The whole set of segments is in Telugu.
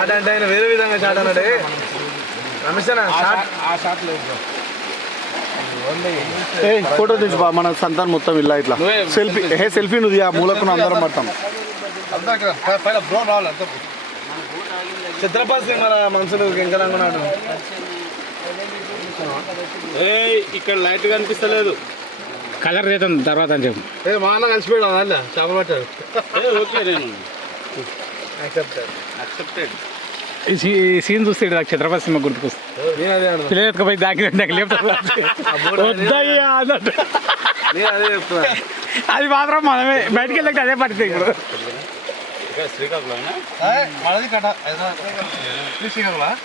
షార్ట్ అంటే ఆయన వేరే విధంగా షార్ట్ అన్నాడే రమేష్ అన్న ఆ షాట్ లేదు. ఫోటో తీసి మన సంతానం మొత్తం ఇలా ఇట్లా సెల్ఫీ సెల్ఫీ నువ్వు ఆ మూలకు అందరం పడతాం. చిత్రపతి సింగ్ మన మనసులు ఇంకలంగా ఉన్నాడు. ఇక్కడ లైట్ కనిపిస్తలేదు. కలర్ చేద్దాం తర్వాత అని చెప్పు. మా అన్న కలిసిపోయాడు అన్న చేపలు పట్టాడు. ఓకే నేను యాక్సెప్టెడ్. ఈ సీన్ చూస్తే నాకు ఛత్రపతి సినిమా గుర్తుకొస్తుంది. నేను అదే అన్నా. పిల్లలు ఎత్తుకుపోయి దాకి లేపుతారు వద్దయ్యా అన్నట్టు. నేను అదే చెప్తున్నా. అది మాత్రం మనమే బయటికి వెళ్ళి అదే పడుతుంది. ఇప్పుడు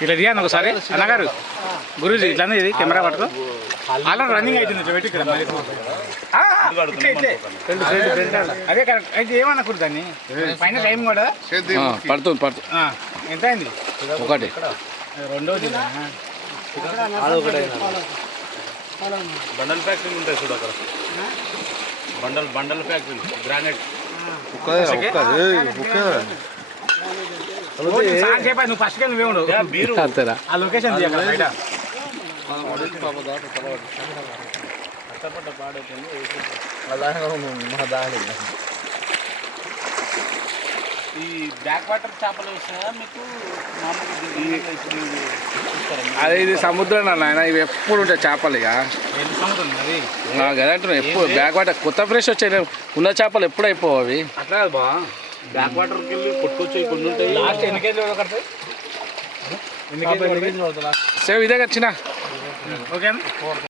ఇట్లా దిగాను ఒకసారి అన్నగారు గురూజీ ఇట్లా ఇది కెమెరా పట్టుకో. అలా రన్నింగ్ అవుతుంది ఇట్లా పెట్టి ఇక్కడ అదే కరెక్ట్ అయితే ఏమన్నా దాన్ని పైన టైం కూడా పడుతుంది ఎంత అయింది? ఒకటి రెండోది బండల్ ఫ్యాక్టరీ ఉంటాయి చూడు అక్కడ. Bundle factory granite. నువ్వు ఫస్ట్ నువ్వే ఉండవు అంతేరా ఆ లొకేషన్ బయట. ఈ బ్యాక్ వాటర్ చేపలు వస్తాయా మీకు? అదే ఇది సముద్రం నాయన, ఇవి ఎప్పుడు ఉంటాయి చేపలు. ఇక సముద్రం అది కదా అంటున్నా ఎప్పుడు బ్యాక్ వాటర్ కొత్త ఫ్రెష్ వచ్చాయి ఉన్న చేపలు ఎప్పుడు అయిపోవు అవి. అట్లా కాదు బా, బ్యాక్ వాటర్కి వెళ్ళి కొట్టుకొచ్చి కొన్ని ఉంటాయి. లాస్ట్ ఎన్ని కేజీలు కడతాయి? సేవ్ ఇదే వచ్చిన ఓకేనా?